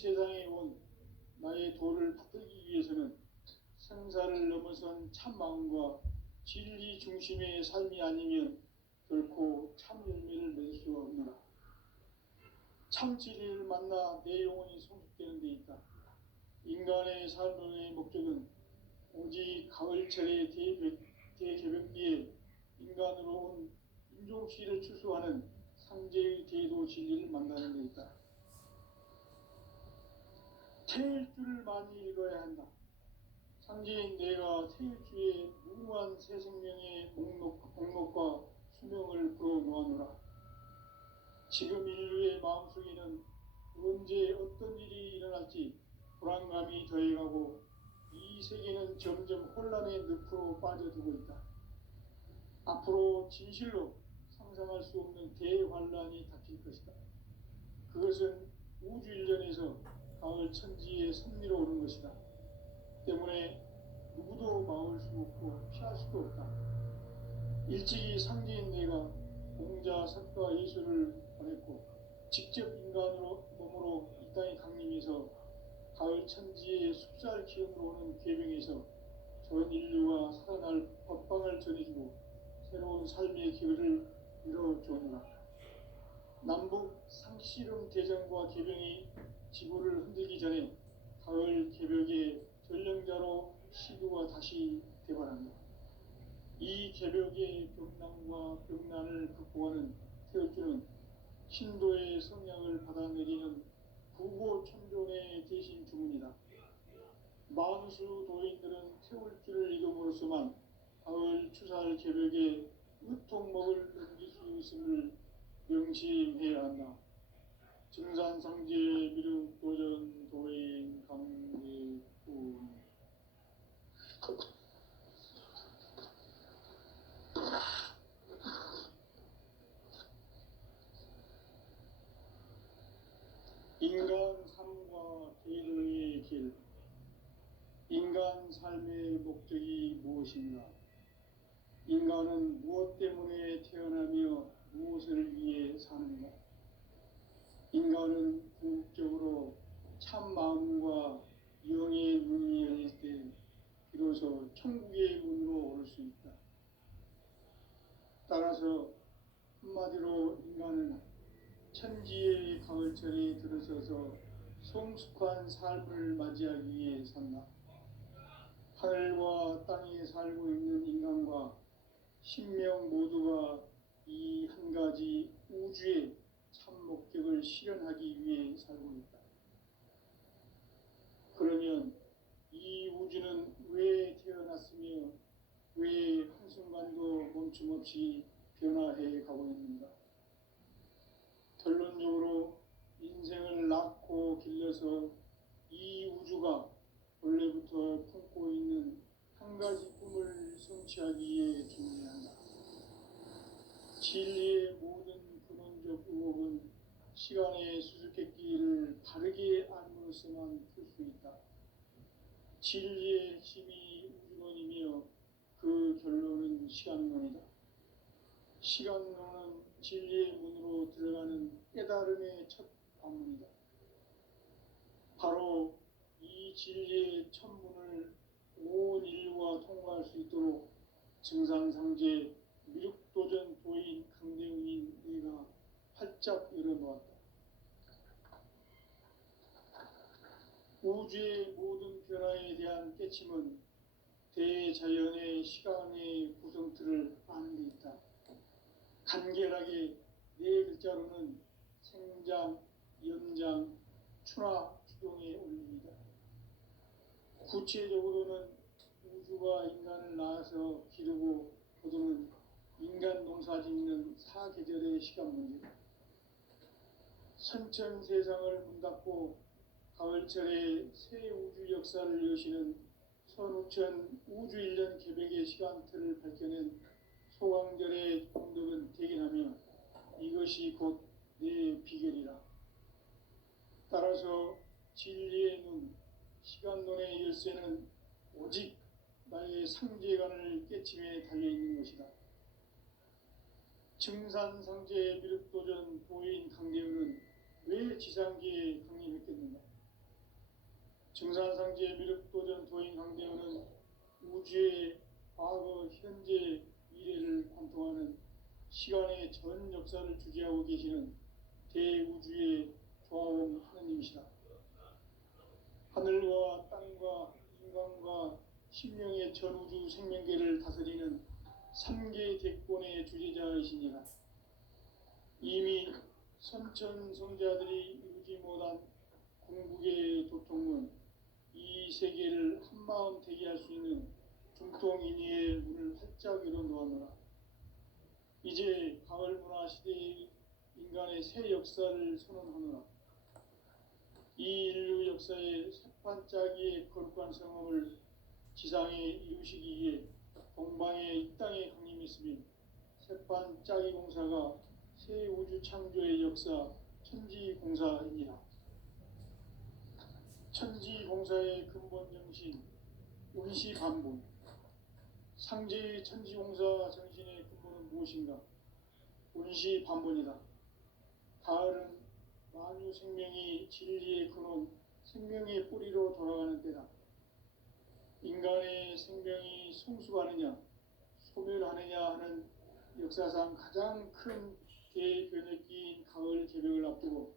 세상에 온 나의 도를 받들기 위해서는 생사를 넘어선 참 마음과 진리 중심의 삶이 아니면 결코 참 열매를 맺을 수가 없노라. 참 진리를 만나 내 영혼이 성숙되는 데 있다. 인간의 삶의 목적은 오직 가을철의 대개벽기에 인간으로 온 인종시를 추수하는 상제의 대도 진리를 만나는 데 있다. 태일주를 많이 읽어야 한다. 상제인 내가 태일주의 무궁한 새 생명의 목록과 수명을 불어놓아노라. 지금 인류의 마음속에는 언제 어떤 일이 일어날지 불안감이 더해가고 이 세계는 점점 혼란의 늪으로 빠져들고 있다. 앞으로 진실로 상상할 수 없는 대환란이 닥칠 것이다. 그것은 우주 일전에서 가을 천지의 섭리로 오는 것이다. 때문에 누구도 막을 수 없고 피할 수도 없다. 일찍이 상제인 내가 공자, 석가, 예수를 보냈고 직접 인간으로 몸으로 이 땅에 강림해서 가을 천지의 숲살 기운으로 오는 계명에서 전 인류가 살아날 법방을 전해주고 새로운 삶의 기회를 이뤄주오노라. 남북 상씨름 대전과 개병이 지구를 흔들기 전에 가을 개벽의 전령자로 시도가 다시 대발한다. 이 개벽의 병난과 병난을 극복하는 태울주는 신도의 성량을 받아내리는 구고천존의 대신 주문이다. 만수 도인들은 태울주를 이름으로서만 가을 추살 개벽에 으통먹을 넘길 수 있음을 명심해야 한다. 증산상제 미륵 도전 도인 강대구. 인간 삶과 계도의 길. 인간 삶의 목적이 무엇인가? 인간은 무엇 때문에 태어나며 무엇을 위해 사는가? 인간은 궁극적으로 참 마음과 영의 문이 열릴 때 비로소 천국의 문으로 오를 수 있다. 따라서 한마디로 인간은 천지의 가을철에 들어서서 성숙한 삶을 맞이하기 위해 산다. 하늘과 땅에 살고 있는 인간과 신명 모두가 이 한 가지 우주의 참 목적을 실현하기 위해 살고 있다. 그러면 이 우주는 왜 태어났으며 왜 한순간도 멈춤없이 변화해 가고 있는가? 결론적으로 인생을 낳고 길러서 이 우주가 원래부터 품고 있는 한 가지 꿈을 성취하기 위해 존재한다. 진리의 모든 근원적 의혹은 시간의 수수께끼를 바르게 알므로서만 풀 수 있다. 진리의 핵심이 우주론이며 그 결론은 시간론이다. 시간론은 진리의 문으로 들어가는 깨달음의 첫 관문이다. 바로 이 진리의 첫 문을 온 인류가 통과할 수 있도록 증산상제 미륵도전 도인 강대웅인 내가 활짝 열어놓았다. 우주의 모든 변화에 대한 깨침은 대자연의 시간의 구성틀을 아는 데 있다. 간결하게 네 글자로는 생장, 연장, 추나 추동의 원리이다. 구체적으로는 우주가 인간을 낳아서 기르고 거두는 인간 농사 짓는 사계절의 시간 문제다. 선천 세상을 문닫고 가을철에 새 우주 역사를 여시는 선우천 우주 1년 개벽의 시간틀을 밝혀낸 소강절의 공덕은 대견하며 이것이 곧 내 비결이라. 따라서 진리의 눈, 시간론의 열쇠는 오직 나의 상제관을 깨침에 달려있는 것이다. 증산상제 미륵도전 도인 강대우는 왜 지상계에 강림했겠는가? 증산상제 미륵도전 도인 강대원은 우주의 과거, 현재, 미래를 관통하는 시간의 전 역사를 주재하고 계시는 대우주의 조화원 하느님이시다. 하늘과 땅과 인간과 신명의 전우주 생명계를 다스리는 3개 대권의 주재자이시니라. 이미 선천성자들이 이루지 못한 궁극의 도통은 이 세계를 한마음 되게 할 수 있는 중통인의의 문을 활짝 열어 놓았노라. 이제 가을 문화 시대의 인간의 새 역사를 선언하노라. 이 인류 역사의 새판짜기의 거룩한 성험을 지상에 이루시기 위해 동방의 이 땅에 강림했으며 새판짜기 공사가 새 우주 창조의 역사 천지공사이니라. 천지공사의 근본 정신 운시반본. 상제의 천지공사 정신의 근본은 무엇인가? 운시반본이다. 가을은 만유 생명이 진리의 근원, 생명의 뿌리로 돌아가는 때다. 인간의 생명이 성숙하느냐, 소멸하느냐 하는 역사상 가장 큰 대변혁기인 가을 개벽을 앞두고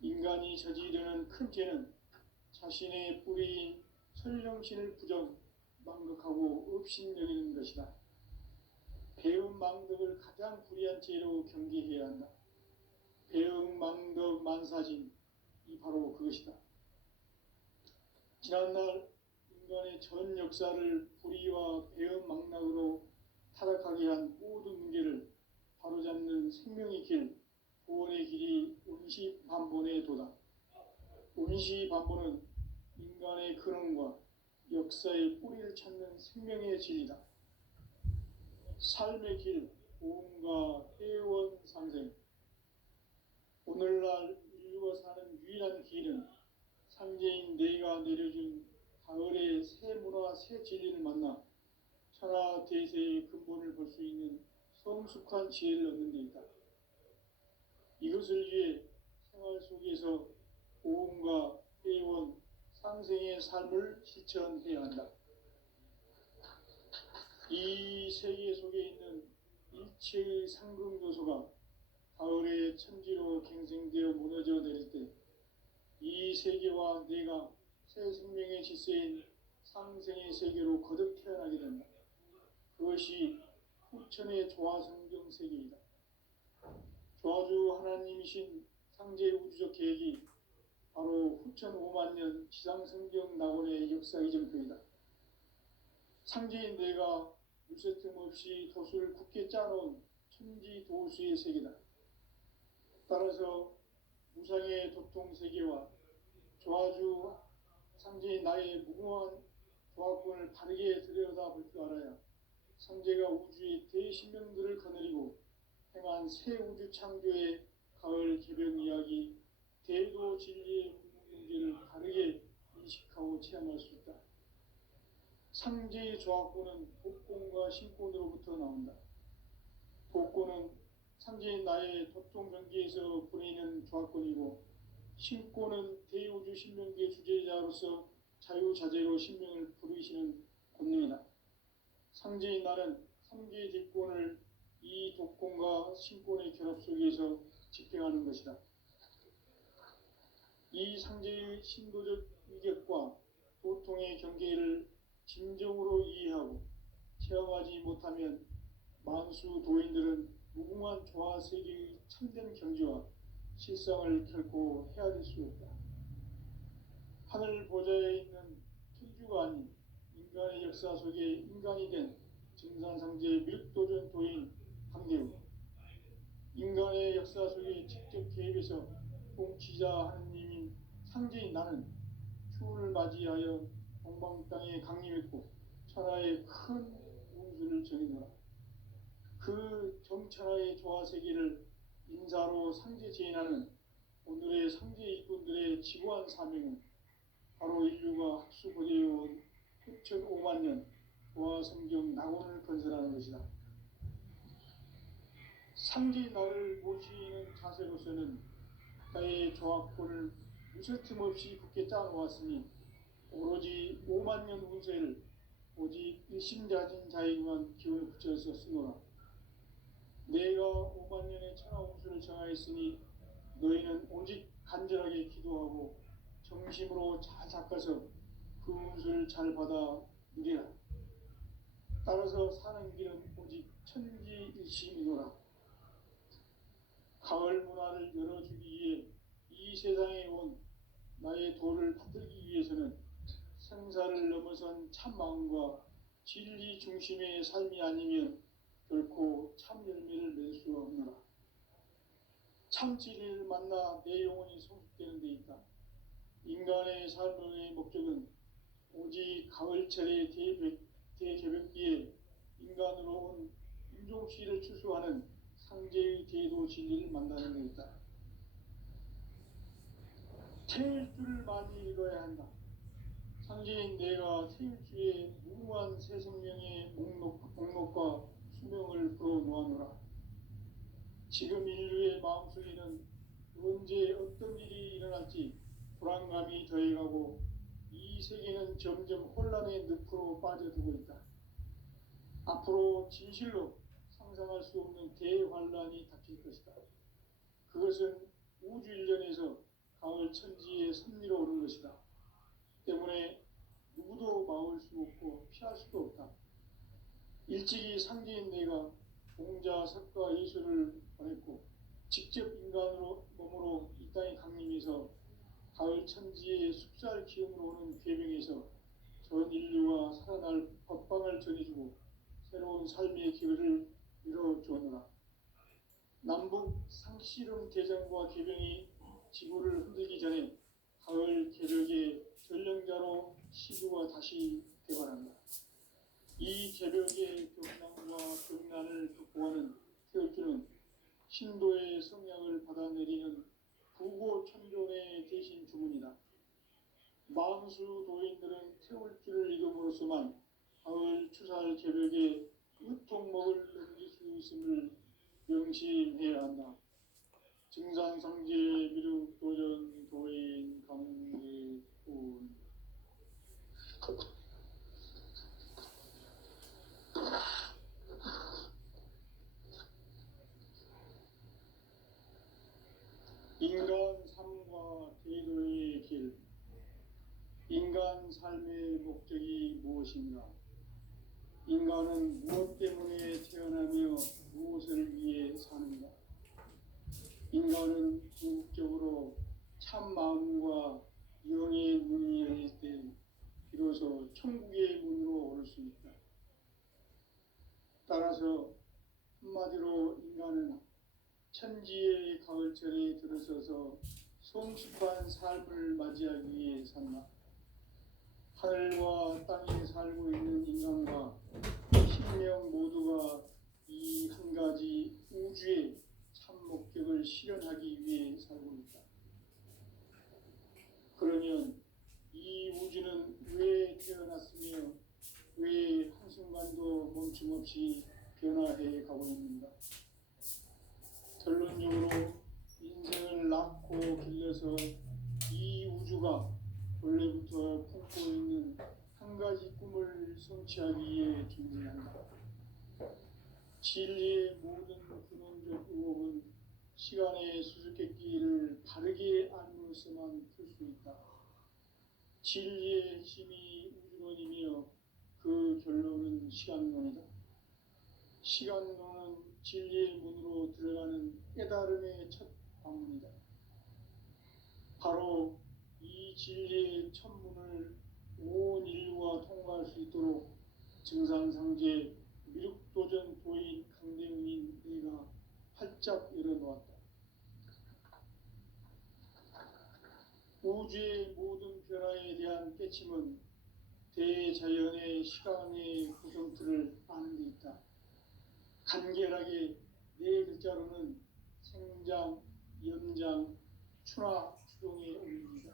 인간이 저지르는 큰 죄는 자신의 뿌리인 설령신을 부정, 망극하고 업신여기는 것이다. 배음 망덕을 가장 불의한 죄로 경계해야 한다. 배음 망덕 만사진, 이 바로 그것이다. 지난날 인간의 전 역사를 불의와 배음 망락으로 타락하게 한 모든 문제를 바로잡는 생명의 길, 구원의 길이 운시반본의 도다. 운시반본은 인간의 근원과 역사의 뿌리를 찾는 생명의 진리다. 삶의 길, 보험과 회원 상생. 오늘날 인류가 사는 유일한 길은 상제인 내가 내려준 가을의 새 문화, 새 진리를 만나 천하 대세의 근본을 볼 수 있는 성숙한 지혜를 얻는 데 있다. 이것을 위해 생활 속에서 보험과 회원, 상생의 삶을 실천해야 한다. 이 세계 속에 있는 일체의 상금 요소가 가을의 천지로 갱생되어 무너져 내릴 때 이 세계와 내가 새 생명의 질서인 상생의 세계로 거듭 태어나게 된다. 그것이 후천의 조화성경 세계이다. 조화주 하나님이신 상제 우주적 계획이 바로 후천 5만 년 지상성경 낙원의 역사 이정표이다. 상제인 내가 물새틈 없이 도수를 굳게 짜놓은 천지 도수의 세계다. 따라서 무상의 도통 세계와 조화주 상제인 나의 무궁한 조화권을 바르게 들여다볼 줄 알아야 상제가 우주의 대신명들을 거느리고 행한 새 우주 창조의 가을 개벽 이야기, 대도 진리의 문제를 바르게 인식하고 체험할 수 있다. 상제의 조화권은 복권과 신권으로부터 나온다. 복권은 상제인 나의 도통 경계에서 보내는 조화권이고, 신권은 대우주 신명계 주제자로서 자유자재로 신명을 부르시는 권능이다. 상제인 나는 3개의 대권을 이 독권과 신권의 결합 속에서 집행하는 것이다. 이 상제의 신도적 위격과 도통의 경계를 진정으로 이해하고 체험하지 못하면 만수 도인들은 무궁한 조화세계의 참된 경지와 실상을 결코 헤아릴 수 없다. 하늘 보좌에 있는 천주가 아닌 인간의 역사 속에 인간이 된 증산상제 미륵도전 도인 강대우, 인간의 역사 속에 직접 개입해서 통치자 하느님인 상제인 나는 추운을 맞이하여 동방 땅에 강림했고 천하의 큰 운수를 정해놓아 그 정천하의 조화세계를 인사로 상제 제인하는 오늘의 상제 일꾼들의 지구한 사명은 바로 인류가 학수고대해온 후천 5만 년 조화성경 낙원을 건설하는 것이다. 상제 나를 모시는 자세로서는 나의 조합권을 무쇠틈 없이 굳게 짜놓았으니 오로지 5만 년 운세를 오직 일심자진 자에게만 기운을 붙여서 쓰노라. 내가 5만 년의 천하 운수를 정하였으니 너희는 오직 간절하게 기도하고 정심으로 잘 닦아서 그 운수를 잘 받아 누리라. 따라서 사는 길은 오직 천지일심이노라. 가을 문화를 열어주기 위해 이 세상에 온 나의 도를 받들기 위해서는 생사를 넘어선 참마음과 진리 중심의 삶이 아니면 결코 참 열매를 맺을 수 없노라. 참 진리를 만나 내 영혼이 성숙되는 데 있다. 인간의 삶의 목적은 오직 가을철의 대개벽기에 인간으로 온 인종시를 추수하는 상제의 대도 진리를 만나는 데 있다. 태일주를 많이 읽어야 한다. 상제인 내가 태일주의 무궁한 새 생명의 목록과 수명을 풀어놓아노라. 지금 인류의 마음속에는 언제 어떤 일이 일어날지 불안감이 더해가고 이 세계는 점점 혼란의 늪으로 빠져들고 있다. 앞으로 진실로 상상할 수 없는 대환란이 닥칠 것이다. 그것은 우주 일련에서 가을 천지의 섭리로 오는 것이다. 때문에 누구도 막을 수 없고 피할 수도 없다. 일찍이 상제인 내가 공자, 석가, 예수를 보냈고 직접 인간으로 몸으로 이 땅에 강림해서 가을 천지의 숲살 기운으로 오는 괴병에서 전 인류와 살아날 법방을 전해주고 새로운 삶의 기회를 열어주었노라. 남북 상씨름 대전과 개병이 지구를 흔들기 전에 가을 개벽의 전령자로 시구가 다시 개발한다. 이 개벽의 병난과 병난을 극복하는 태울주는 신도의 성향을 받아내리는 부고천존의 대신 주문이다. 만수 도인들은 태울주를 읽음으로써만 가을 추살 개벽의 으통목을 넘길 수 있음을 명심해야 한다. 증산상제 미륵 도전 도인 강례군. 인간 삶과 대도의 길. 인간 삶의 목적이 무엇인가? 인간은 무엇 때문에 태어나며 무엇을 위해 사는가? 인간은 궁극적으로 참 마음과 영의 문이 열릴 때 비로소 천국의 문으로 오를 수 있다. 따라서 한마디로 인간은 천지의 가을철에 들어서서 성숙한 삶을 맞이하기 위해 산다. 하늘과 땅에 살고 있는 인간과 신명 모두가 이 한 가지 우주의 참 목적을 실현하기 위해 살고 있다. 그러면 이 우주는 왜 태어났으며 왜 한순간도 멈춤없이 변화해 가고 있는가? 결론적으로 인생을 낳고 길러서 이 우주가 원래부터 품고 있는 한 가지 꿈을 성취하기 위해 존재한다. 진리의 모든 근원적 의혹은 시간의 수수께끼를 바르게 알므로써만 풀 수 있다. 진리의 핵심이 우주론이며 그 결론은 시간론이다. 시간론은 진리의 문으로 들어가는 깨달음의 첫 방문이다. 바로 이 진리의 첫 문을 온 인류가 통과할 수 있도록 증산상제 미륵도전 도인 강대웅인 내가 활짝 열어놓았다. 우주의 모든 변화에 대한 깨침은 대자연의 시간의 구성틀을 아는 데 있다. 간결하게 네 글자로는 생장, 연장, 추나, 추동의 의미이다.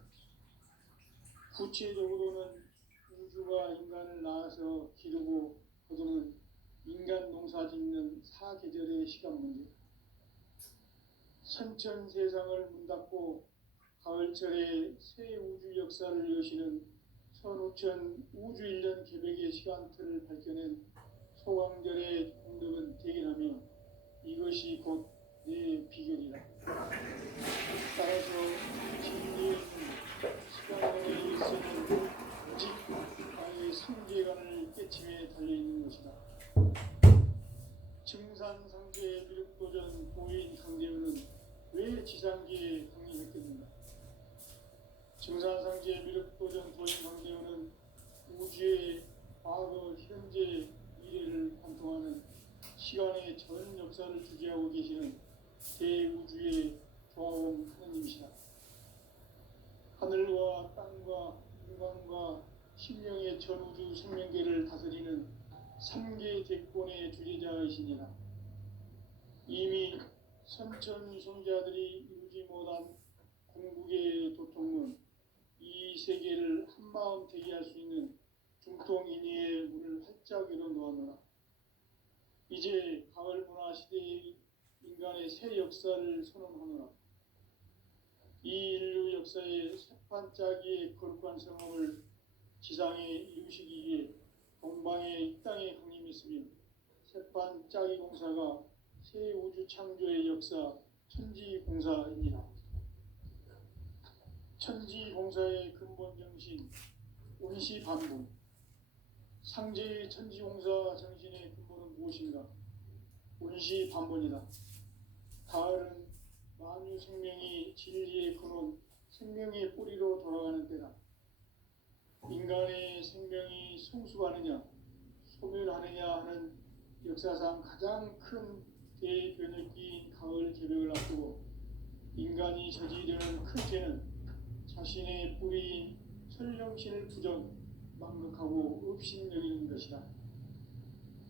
구체적으로는 우주가 인간을 낳아서 기르고 거두는 인간 농사 짓는 사계절의 시간 문제. 선천 세상을 문 닫고 가을철에 새 우주 역사를 여시는 선우천 우주일년 계획의 시간틀을 밝혀낸 소강절의 공덕은 대견하며 이것이 곧 내 비결이라. 따라서 진리에 있는 시간의 일생은 오직 나의 상계관을 깨침에 달려있는 것이다. 증산상제 미륵도전 도인 강대우는 왜 지상계에 강림했겠는가? 증산상제 미륵도전 도인 강대우는 우주의 과거, 현재, 미래를 관통하는 시간의 전 역사를 주재하고 계시는 대우주의 조화원 하느님이시다. 하늘과 땅과 인간과 신령의 전우주 생명계를 다스리는 삼계 대권의 주재자이시니라. 이미 선천손자들이 이루지 못한 궁극의 도통문, 이 세계를 한마음 대기할 수 있는 중통인의의 문을 활짝 열어놓았노라. 이제 가을 문화 시대의 인간의 새 역사를 선언하노라. 이 인류 역사의 새판짜기의 거룩한 성함을 지상에 이루시기 위해 동방의 이 땅에 강림했으며 새판짜기 공사가 새 우주 창조의 역사 천지공사이니라. 천지공사의 근본 정신 온시반복. 상제의 천지공사 정신의 근본은 무엇인가? 온시반본이다. 가을은 만유 생명이 진리의 근원, 생명의 뿌리로 돌아가는 때다. 인간의 생명이 성숙하느냐, 소멸하느냐 하는 역사상 가장 큰 대변혁기인 가을 개벽을 앞두고 인간이 저지르는 큰 죄는 자신의 뿌리인 천령신을 부정, 망극하고 업신여기는 것이다.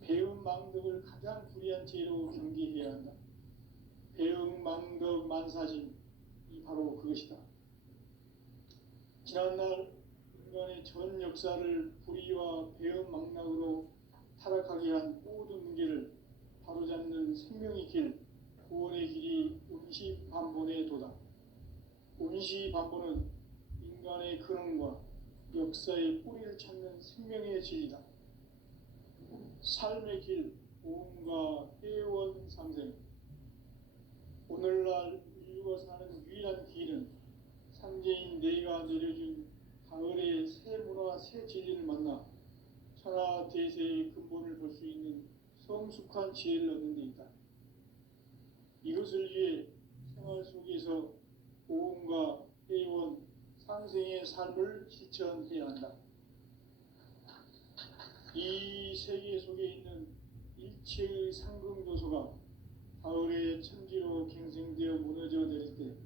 배음 망덕을 가장 불의한 죄로 경계해야 한다. 배음 망덕 만사진, 이 바로 그것이다. 지난날 인간의 전 역사를 불의와 배음 망락으로 타락하게 한 모든 문제를 바로잡는 생명의 길, 구원의 길이 온시반본의 도다. 온시반본은 인간의 근원과 역사의 뿌리를 찾는 생명의 진리다. 삶의 길, 보험과 회원 상생. 오늘날 인류가 사는 유일한 길은 상제인 내가 내려준 가을의 새 문화, 새 진리를 만나 천하 대세의 근본을 볼 수 있는 성숙한 지혜를 얻는 데 있다. 이것을 위해 생활 속에서 보험과 회원, 상생의 삶을 실천해야 한다. 이 세계 속에 있는 일체의 상승조소가 가을의 천지로 갱생되어 무너져 내릴 때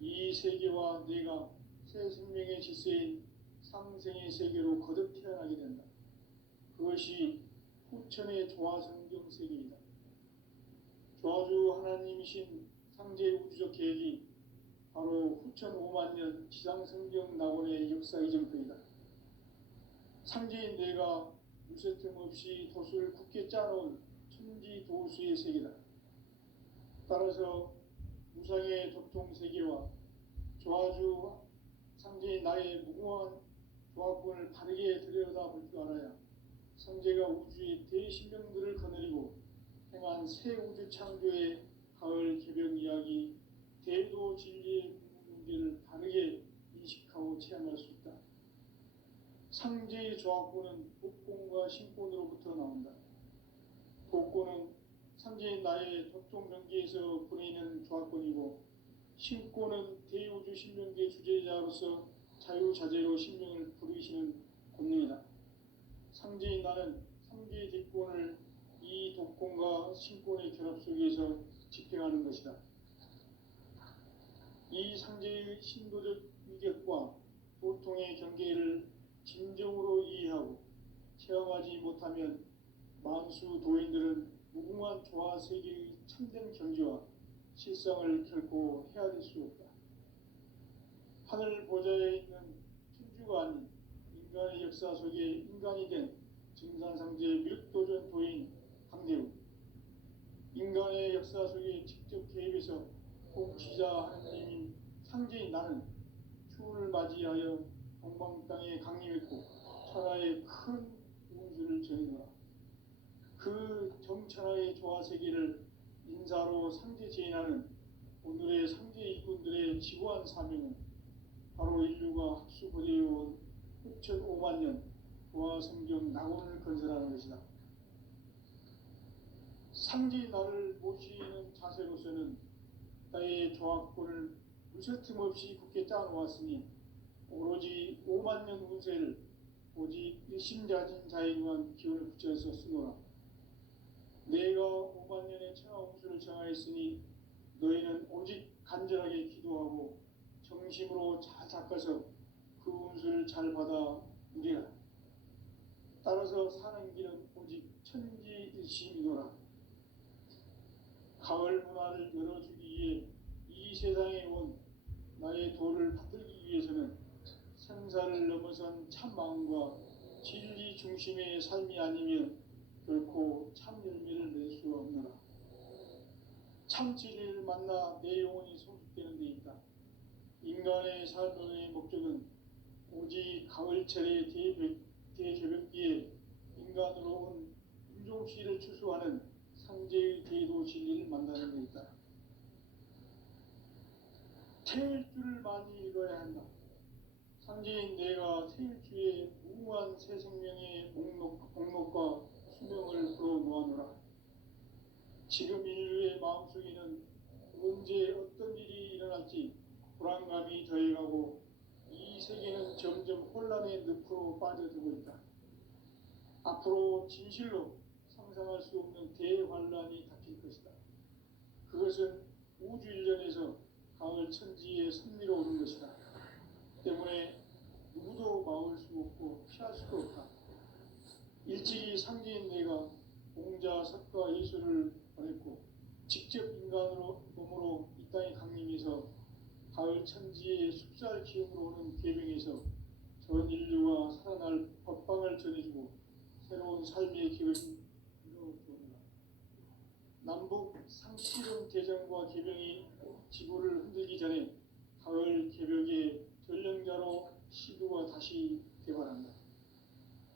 이 세계와 내가 새 생명의 질서인 상생의 세계로 거듭 태어나게 된다. 그것이 후천의 조화성경 세계이다. 조화주 하나님이신 상제 우주적 계획이 바로 후천 5만 년 지상성경 낙원의 역사 이정표이다. 상제인 내가 무쇠틈 없이 도수를 굳게 짜놓은 천지도수의 세계다. 따라서 무상의 도통세계와 조화주 상제인 나의 무궁한 조합권을 바르게 들여다볼 줄 알아야 상제가 우주의 대신령들을 거느리고 행한 새 우주 창조의 가을 개벽 이야기, 대도 진리의 문제를 바르게 인식하고 체험할 수 있다. 상제의 조합권은 복권과 신권으로부터 나온다. 복권은 상제인 나의 도통 경계에서 보내는 조합권이고, 신권은 대우주 신명계 주제자로서 자유자재로 신명을 부르시는 권능이다. 상제인 나는 상제의 대권을 이 독권과 신권의 결합 속에서 집행하는 것이다. 이 상제의 신도적 위격과 도통의 경계를 진정으로 이해하고 체험하지 못하면 만수 도인들은 무궁한 조화 세계의 참된 경지와 실상을 결코 헤아릴 수 없다. 하늘 보좌에 있는 천주가 아닌 인간의 역사 속에 인간이 된 증산상제 미륵도전 도인 강대우. 인간의 역사 속에 직접 개입해서 공치자 하느님인 상제인 나는 추운을 맞이하여 동방 땅에 강림했고 천하의 큰 운수를 전해노라. 그 정천하의 조화세계를 인사로 상제 제인하는 오늘의 상제 일꾼들의 지고한 사명은 바로 인류가 학수고대해온 6,500만 년 조화성경 낙원을 건설하는 것이다. 상제 나를 모시는 자세로서는 나의 조합권을 무서틈 없이 굳게 짜놓았으니 오로지 5만 년 운세를 오직 일심자진 자에게만 기운을 붙여서 쓰노라. 내가 5만 년의 천하 운수를 정하였으니 너희는 오직 간절하게 기도하고 정심으로 잘 닦아서 그 운수를 잘 받아 누리라. 따라서 사는 길은 오직 천지일심이노라. 가을 문화를 열어주기 위해 이 세상에 온 나의 도를 받들기 위해서는 생사를 넘어선 참 마음과 진리 중심의 삶이 아니면 결코 참 열매를 낼 수 없노라. 참 진리를 만나 내 영혼이 성숙되는 데 있다. 인간의 삶의 목적은 오직 가을철의 대저벽기에 인간으로 온 인종씨를 추수하는 상제의 대도 진리를 만나는 데 있다. 태일주를 많이 읽어야 한다. 상제인 내가 태일주의 무궁한 새 생명의 목록과 수명을 풀어 놓아노라. 지금 인류의 마음속에는 언제 어떤 일이 일어날지 불안감이 더해가고 이 세계는 점점 혼란의 늪으로 빠져들고 있다. 앞으로 진실로 상상할 수 없는 대환란이 닥칠 것이다. 그것은 우주 일련에서 가을 천지에 선미로 오는 것이다. 때문에 누구도 막을 수 없고 피할 수도 없다. 일찍이 상제인 내가 공자, 석가, 예수를 보냈고 직접 인간으로 몸으로 이 땅에 강림해서 가을 천지의 숲살 기운으로 오는 계명에서 전 인류가 살아날 법방을 전해주고 새로운 삶의 길을 이루어주었노라. 남북 상시름 대전과 계명이 지구를 흔들기 전에 가을 개벽의 전령자로 시두가 다시 개발한다.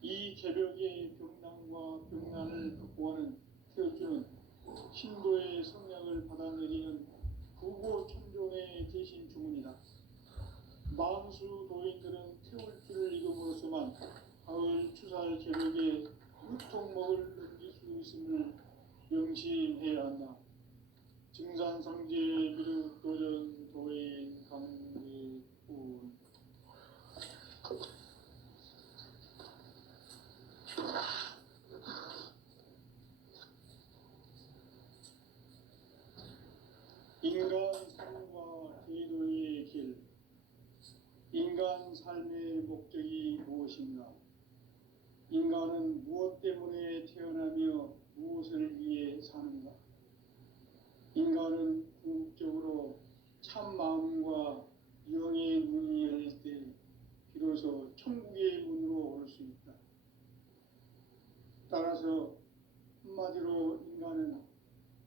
이 개벽의 병난과 병난을 극복하는 태어주는 신도의 성량을 받아내리는 부고천존의 대신 주문이다. 만수 도인들은 태울주를 읽음으로써만 가을 추살 개벽에 유통목을 넘길 수 있음을 명심해야 한다. 증산상제 미륵도전 도인 강대군. 인간 삶과 제도의 길. 인간 삶의 목적이 무엇인가? 인간은 무엇 때문에 태어나며 무엇을 위해 사는가? 인간은 궁극적으로 참 마음과 영의 문이 열릴 때 비로소 천국의 문으로 올 수 있다. 따라서 한마디로 인간은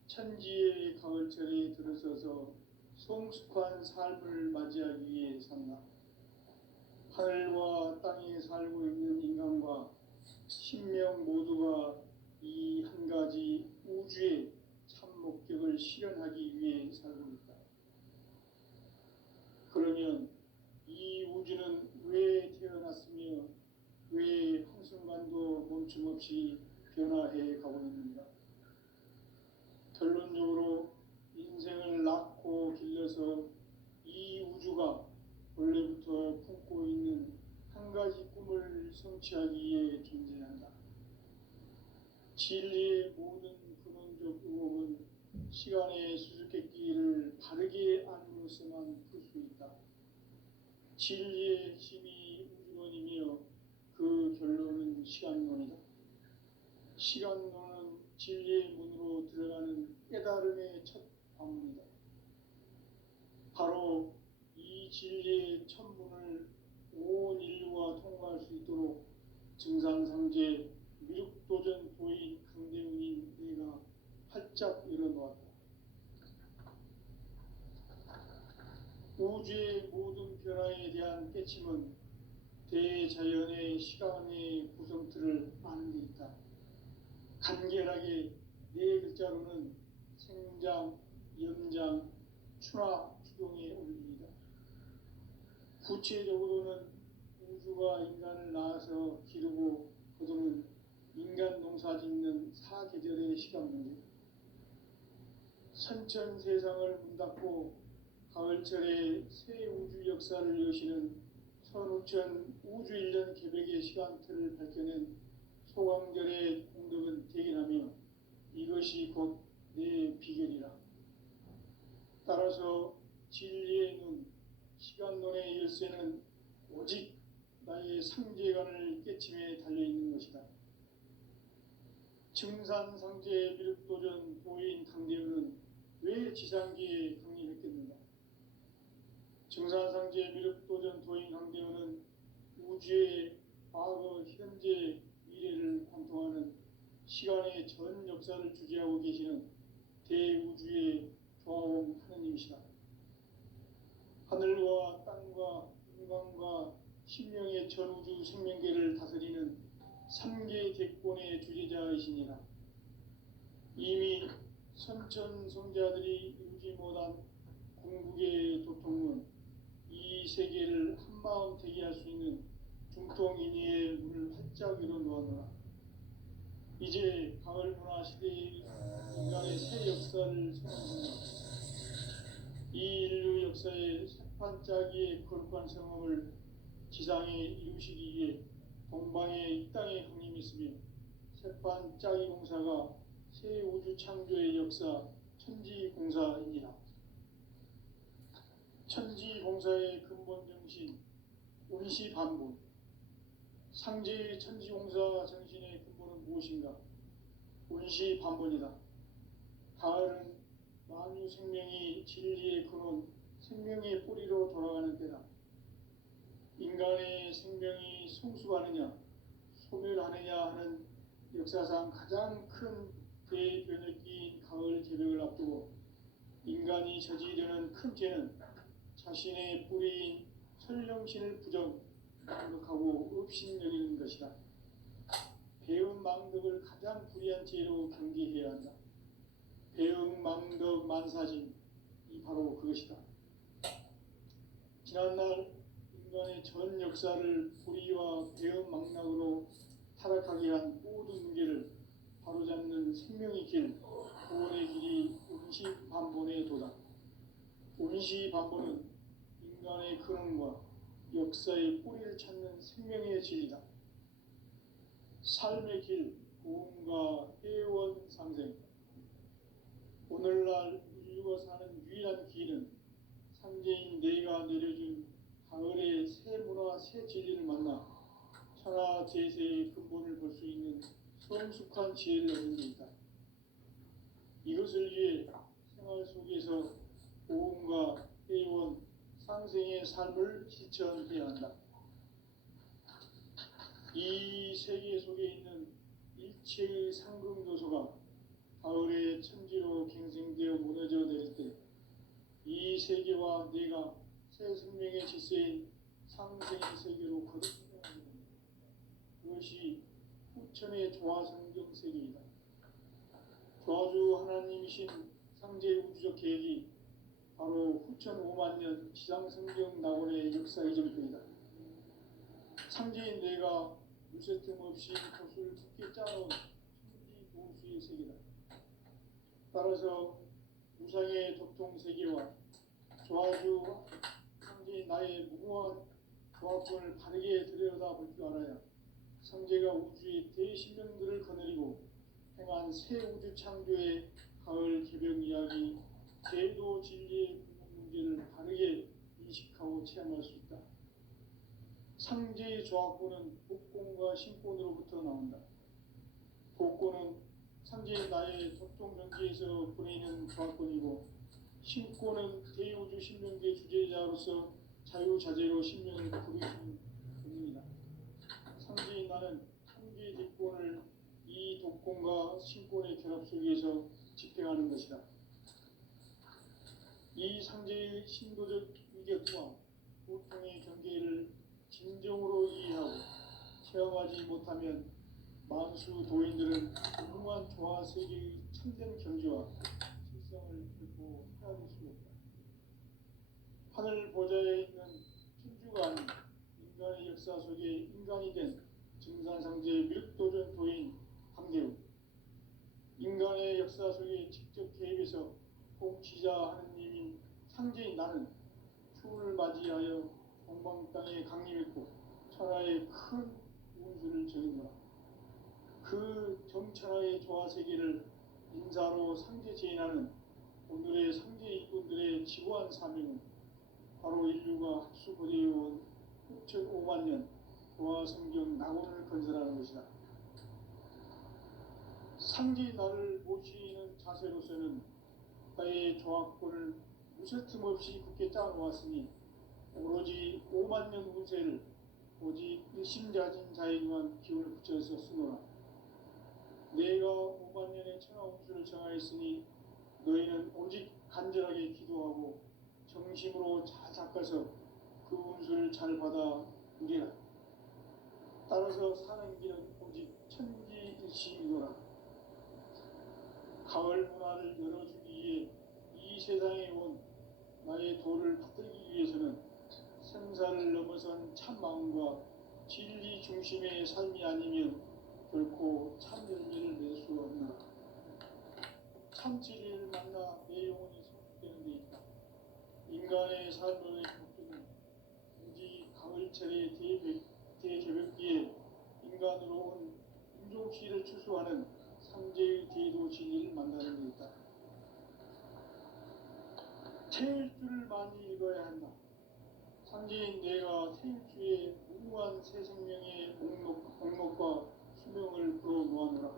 천지의 가을철에 들어서서 성숙한 삶을 맞이하기 위해 산다. 하늘과 땅에 살고 있는 인간과 신명 모두가 이 한 가지 우주의 참 목적을 실현하기 위해 살고 있다. 그러면 이 우주는 왜 태어났으며 왜 한순간도 멈춤없이 변화해 가고 있는가? 결론적으로 인생을 낳고 길러서 이 우주가 원래부터 품고 있는 한 가지 꿈을 성취하기 위해 존재한다. 진리의 모든 근원적 의혹은 시간의 수수께끼를 바르게 안으로서만 풀 수 있다. 진리의 핵심이 우주론이며 그 결론은 시간론이다. 시간론은 진리의 문으로 들어가는 깨달음의 첫 방문이다. 바로 이 진리의 천문을 온 인류가 통과할 수 있도록 증산상제 미륵도전 도인 강대훈인 내가 활짝 열어놓았다. 우주의 모든 변화에 대한 깨침은 대자연의 시간의 구성틀을 아는 데 있다. 간결하게 네 글자로는 생장, 연장, 추나 추동에 올립니다. 구체적으로는 우주가 인간을 낳아서 기르고 거두는 인간 농사 짓는 사계절의 시간 문제, 선천 세상을 문 닫고 가을철에 새 우주 역사를 여시는 선우천 우주 1년 개백의 시간틀을 밝혀낸 소광절의 공덕은 대견하며 이것이 곧 내 비결이라. 따라서 진리의 눈, 시간론의 열쇠는 오직 나의 상제관을 깨침에 달려있는 것이다. 증산상제 미륵도전 도인 강대우는 왜 지상기에 강림했겠는가? 증산상제 미륵도전 도인 강대우는 우주의 과거, 현재, 미래를 관통하는 시간의 전 역사를 주재하고 계시는 대우주의 조화원 하느님이시다. 하늘과 땅과 인간과 신명의 전우주 생명계를 다스리는 3계 객본의 주제자이시니라. 이미 선천성자들이 이루지 못한 궁극의 도통은 이 세계를 한마음 되게 할 수 있는 중통인의의 문을 활짝 열어놓았노라. 이제 가을 문화 시대의 인간의 새 역사를 선언합니다. 이 인류 역사의 새판짜기의 거룩한 성험을 지상에 이루시기 위해 동방에 이 땅에 강림했으며 새판짜기 공사가 새 우주 창조의 역사 천지공사이니라. 천지공사의 근본 정신 운시반본, 상제의 천지공사 정신의 근본은 무엇인가? 운시반본이다. 가을은 만유 생명이 진리의 근원, 생명의 뿌리로 돌아가는 때다. 인간의 생명이 성숙하느냐, 소멸하느냐 하는 역사상 가장 큰 대변혁기인 가을 개벽을 앞두고 인간이 저지르는 큰 죄는 자신의 뿌리인 설령신을 부정하고 업신여기는 것이다. 배운 망덕을 가장 불의한 죄로 경계해야 한다. 배응 망덕 만사진, 이 바로 그것이다. 지난날 인간의 전 역사를 불의와 배응 망락으로 타락하게 한 모든 문제를 바로잡는 생명의 길, 구원의 길이 운시반본의 도다. 운시반본은 인간의 근원과 역사의 뿌리를 찾는 생명의 진리다. 삶의 길, 고음과 회원 상생. 오늘날 인류가 사는 유일한 길은 상제인 내가 내려준 가을의 새 문화, 새 진리를 만나 천하 제세의 근본을 볼 수 있는 성숙한 지혜를 얻는 데 있다. 이것을 위해 생활 속에서 고음과 회원, 상생의 삶을 실천해야 한다. 이 세계 속에 있는 일체의 상금도소가 가을의 천지로 갱생되어 무너져 내릴 때 이 세계와 내가 새 생명의 질서인 상생의 세계로 거듭나게 됩니다. 그것이 후천의 조화성경 세계이다. 조화주 하나님이신 상제의 우주적 계획이 바로 후천 5만 년 지상성경 낙원의 역사 이전부이다. 상제인 내가 무쇠 틈 없이 돛을 깊게 짜놓은 천지 보수의 세계다. 따라서 우상의 도통 세계와 조화주 상제인 나의 무궁한 조합권을 바르게 들여다볼 줄 알아야 상제가 우주의 대신령들을 거느리고 행한 새 우주 창조의 가을 개벽 이야기, 제도 진리의 궁극 문제를 바르게 인식하고 체험할 수 있다. 상제의 조합권은 복권과 신권으로부터 나온다. 복권은 상제의 나의 도통 경계에서 보내는 조합권이고, 신권은 대우주 신명계 주제자로서 자유자재로 신명을 부르시는 권입니다. 상제인 나는 상제의 대권을 이 독권과 신권의 결합 속에서 집행하는 것이다. 이 상제의 신도적 위격과 고통의 경계를 진정으로 인정하지 못하면 만수 도인들은 무궁한 조화 세계의 참된 경지와 실성을 결코 헤아릴 수 없다. 하늘 보좌에 있는 천주가 아닌 인간의 역사 속에 인간이 된 증산상제 미륵도전 도인 강대우, 인간의 역사 속에 직접 개입해서 통치자 하느님인 상제인 나는 추운을 맞이하여 동방 땅에 강림했고 천하의 큰 운수를 정했노라. 그 정천하의 조화세계를 인사로 상제 제인하는 오늘의 상제 일꾼들의 지고한 사명은 바로 인류가 합수거대해온 6,500만 년 조화성경 낙원을 건설하는 것이다. 상제인 나를 모시는 자세로서는 나의 조화권을 무쇠틈 없이 굳게 짜놓았으니 오로지 5만 년 운세를 오직 일심자진 자에게만 기운을 붙여서 쓰노라. 내가 5만 년의 천하 운수를 정하였으니 너희는 오직 간절하게 기도하고 정심으로 잘 닦아서 그 운수를 잘 받아 누리라. 따라서 사는 길은 오직 천지일심이노라. 가을 문화를 열어주기 위해 이 세상에 온 나의 도를 받들기 위해서는 생사를 넘어선 참 마음과 진리 중심의 삶이 아니면 결코 참 열매를 낼 수 없노라. 참 진리를 만나 내 영혼이 성숙되는 데 있다. 인간의 삶의 목적은 오직 가을철의 대저벽기에 인간으로 온 인종시를 추수하는 상제의 대도 진리를 만나는 데 있다. 태일주를 많이 읽어야 한다. 상제인 내가 태일주의 무궁한 새 생명의 목록과 수명을 풀어놓아노라.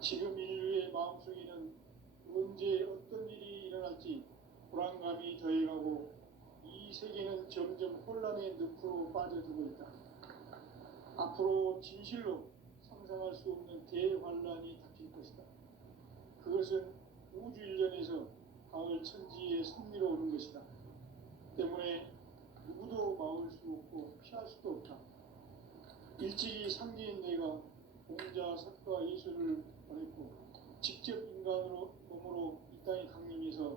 지금 인류의 마음속에는 언제 어떤 일이 일어날지 불안감이 더해가고 이 세계는 점점 혼란의 늪으로 빠져들고 있다. 앞으로 진실로 상상할 수 없는 대환란이 닥칠 것이다. 그것은 우주 일련에서 가을 천지의 섭리로 오는 것이다. 때문에 누구도 막을 수 없고 피할 수도 없다. 일찍이 상제인 내가 공자, 석가, 예수를 보냈고 직접 인간으로 몸으로 이 땅에 강림해서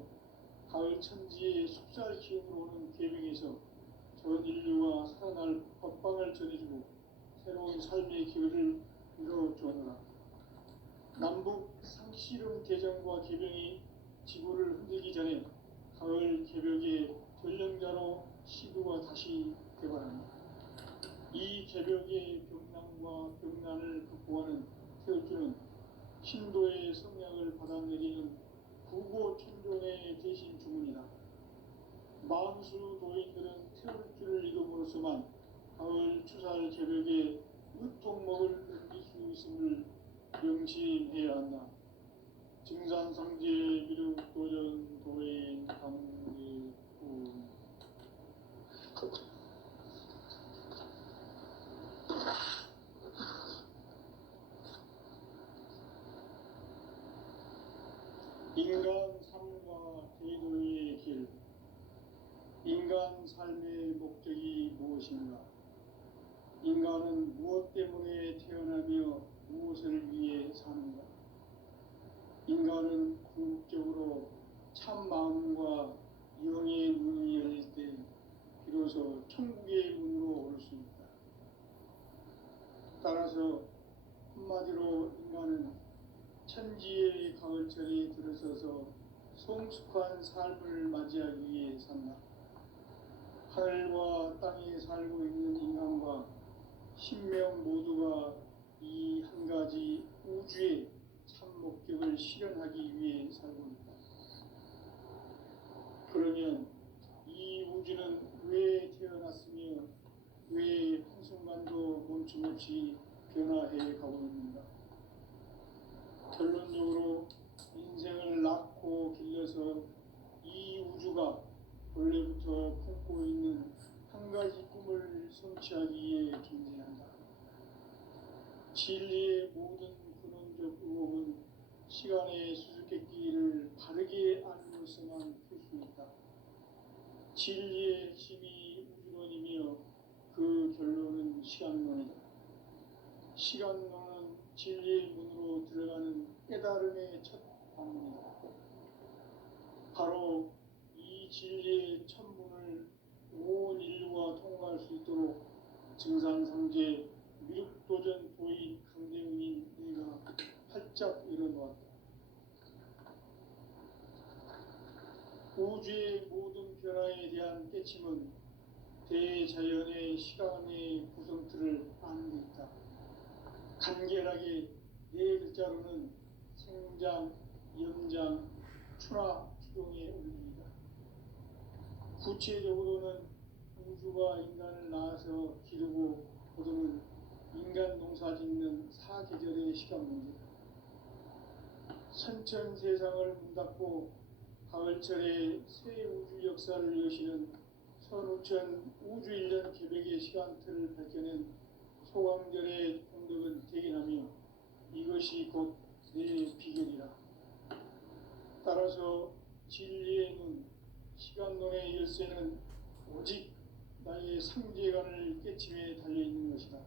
가을 천지의 숙살 기운으로 오는 계명에서 전 인류가 살아날 법방을 전해주고 새로운 삶의 기회를 이뤄주었노라. 남북 상씨름 대전과 개병이 지구를 흔들기 전에 가을 개벽의 전령자로 시구가 다시 개발한다. 이 개벽의 병난과 병난을 극복하는 태울주는 신도의 성약을 받아내리는 구고천종의 대신 주문이다. 만수 도인들은 태울주를 이름으로서만 가을 추살 개벽에 으통목을 넘길 수 있음을 명심해야 한다. 증산상제 미륵도전 도인 강대우. 인간 삶과 대도의 길. 인간 삶의 목적이 무엇인가? 인간은 무엇 때문에 태어나며 무엇을 위해 사는가? 인간은 궁극적으로 참 마음과 영의 문이 열릴 때 비로소 천국의 문으로 올 수 있다. 따라서 한마디로 인간은 천지의 가을철에 들어서서 성숙한 삶을 맞이하기 위해 산다. 하늘과 땅에 살고 있는 인간과 신명 모두가 이 한 가지 우주의 참 목적을 실현하기 위해 살고 있다. 그러면 이 우주는 왜 태어났으며 왜 한순간도 멈춤없이 변화해 가고 있는가? 결론적으로 인생을 낳고 길러서 이 우주가 원래부터 품고 있는 한 가지 꿈을 성취하기 위해 존재한다. 진리의 모든 근원적 의혹은 시간의 수수께끼를 바르게 알고서만 풀 수 있다. 진리의 핵심이 우주론이며 그 결론은 시간론이다. 시간론은 진리의 문으로 들어가는 깨달음의 첫 방문이다. 바로 이 진리의 첫 문을 온 인류가 통과할 수 있도록 증산상제 미륵도전 도인 강대웅인 내가 활짝 일어놓았다. 우주의 모든 변화에 대한 깨침은 대자연의 시간의 구성틀을 아는 데 있다. 간결하게 네 글자로는 생장, 연장, 추나 추동에 올립니다. 구체적으로는 우주가 인간을 낳아서 기르고 거두는 인간 농사 짓는 사계절의 시간 문제다. 선천 세상을 문닫고 가을철에 새 우주 역사를 여시는 선우천 우주 1년 계획의 시간틀을 밝혀낸 소강절의 공덕은 대견하며 이것이 곧 내 비결이라. 따라서 진리의 눈, 시간론의 열쇠는 오직 나의 상제관을 깨침에 달려있는 것이다.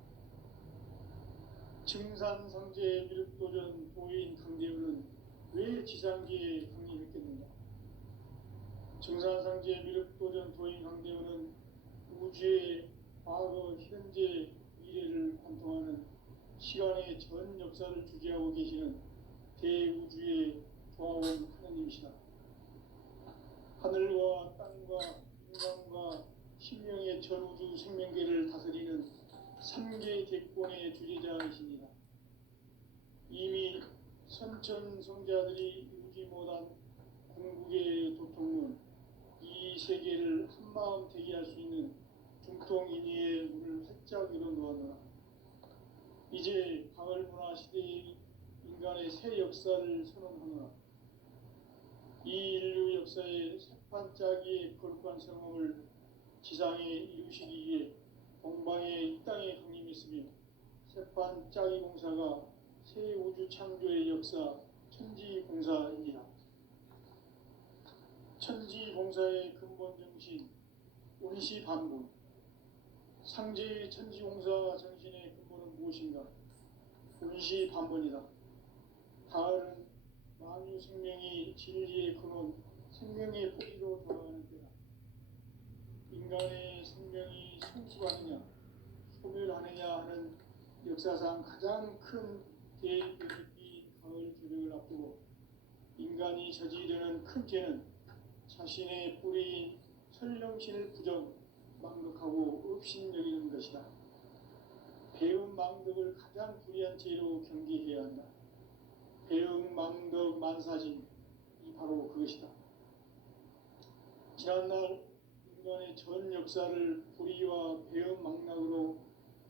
증산상제 미륵도전 도인 강대우는 왜 지상계에 강림했겠는가? 증산상제 미륵도전 도인 강대우는 우주의 과거, 현재, 미래를 관통하는 시간의 전 역사를 주재하고 계시는 대우주의 조화원 하느님이시다. 하늘과 땅과 인간과 신명의 전우주 생명계를 다스리는 3개 객권의 주재자이십니다. 이미 선천성자들이 이루지 못한 궁극의 도통문, 이 세계를 한마음 되게 할 수 있는 중통인의의 문을 활짝 열어놓았노라. 이제 가을 문화 시대의 인간의 새 역사를 선언하노라. 이 인류 역사의 새판짜기의 거룩한 성험을 지상에 이루시기 위해 동방의 이 땅에 강림했으며 새판짜기 공사가 새 우주 창조의 역사 천지공사입니다. 천지공사의 근본 정신 운시반본, 상제의 천지공사 정신의 근본은 무엇인가? 운시반본이다. 가을은 만유 생명이 진리의 근원, 생명의 뿌리로 돌아가는 때다. 인간의 생명이 성숙하느냐, 소멸하느냐 하는 역사상 가장 큰 대표적인 가을 계획을 앞두고 인간이 저지르는 큰 죄는 자신의 뿌리인 설령신을 부정, 망덕하고 업신여기는 것이다. 배움 망덕을 가장 불의한 죄로 경계해야 한다. 배움 망덕 만사진, 이 바로 그것이다. 지난날 인간의 전 역사를 불의와 배움 망락으로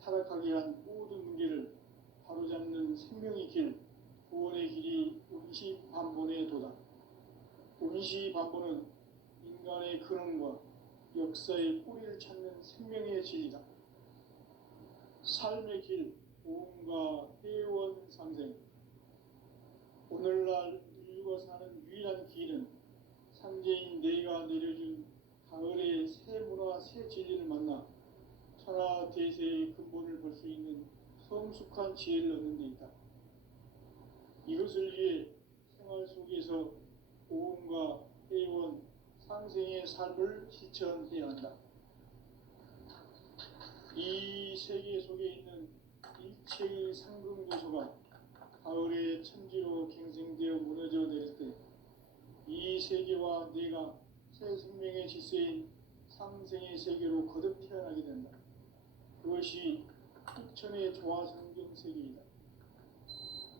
타락하게 한 모든 문제를 바로잡는 생명의 길, 구원의 길이 운시반본의 도다. 운시반본은 인간의 근원과 역사의 뿌리를 찾는 생명의 진리다. 삶의 길, 보험과 회원 상생. 오늘날 인류가 사는 유일한 길은 상제인 내가 내려준 가을의 새 문화, 새 진리를 만나 천하 대세의 근본을 볼 수 있는 성숙한 지혜를 얻는 데 있다. 이것을 위해 생활 속에서 보험과 회원, 상생의 삶을 실천해야 한다. 이 세계 속에 있는 일체의 상금 요소가 가을의 천지로 갱생되어 무너져 내릴 때 이 세계와 내가 새 생명의 질서인 상생의 세계로 거듭 태어나게 된다. 그것이 후천의 조화성경 세계이다.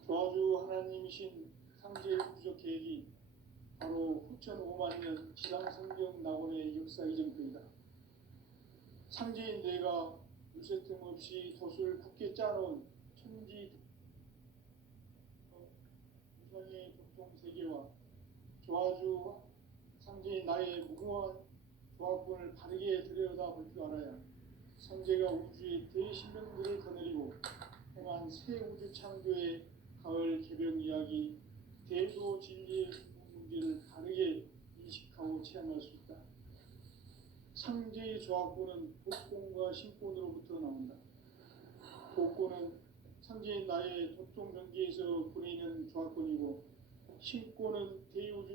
조화주 하나님이신 상제의 우주적 계획이 바로 후천 5만년 지상성경 낙원의 역사 이전표이다. 상제인 내가 물새 틈 없이 돛을 굳게 짜놓은 천지 우상의 교통세계와 조화주 상제인 나의 무궁한 조합군을 바르게 들여다볼 줄 알아야 상제가 우주의 대신명들을 거느리고 행한 새 우주 창조의 가을 개병 이야기, 대도 진리의 문제를 바르게 인식하고 체험할 수 있다. 상제의 조합군은 복권과 신권으로부터 나온다. 복권은 상제인 나의 독종 경기에서 부리는 조합권이고 신권은 대우주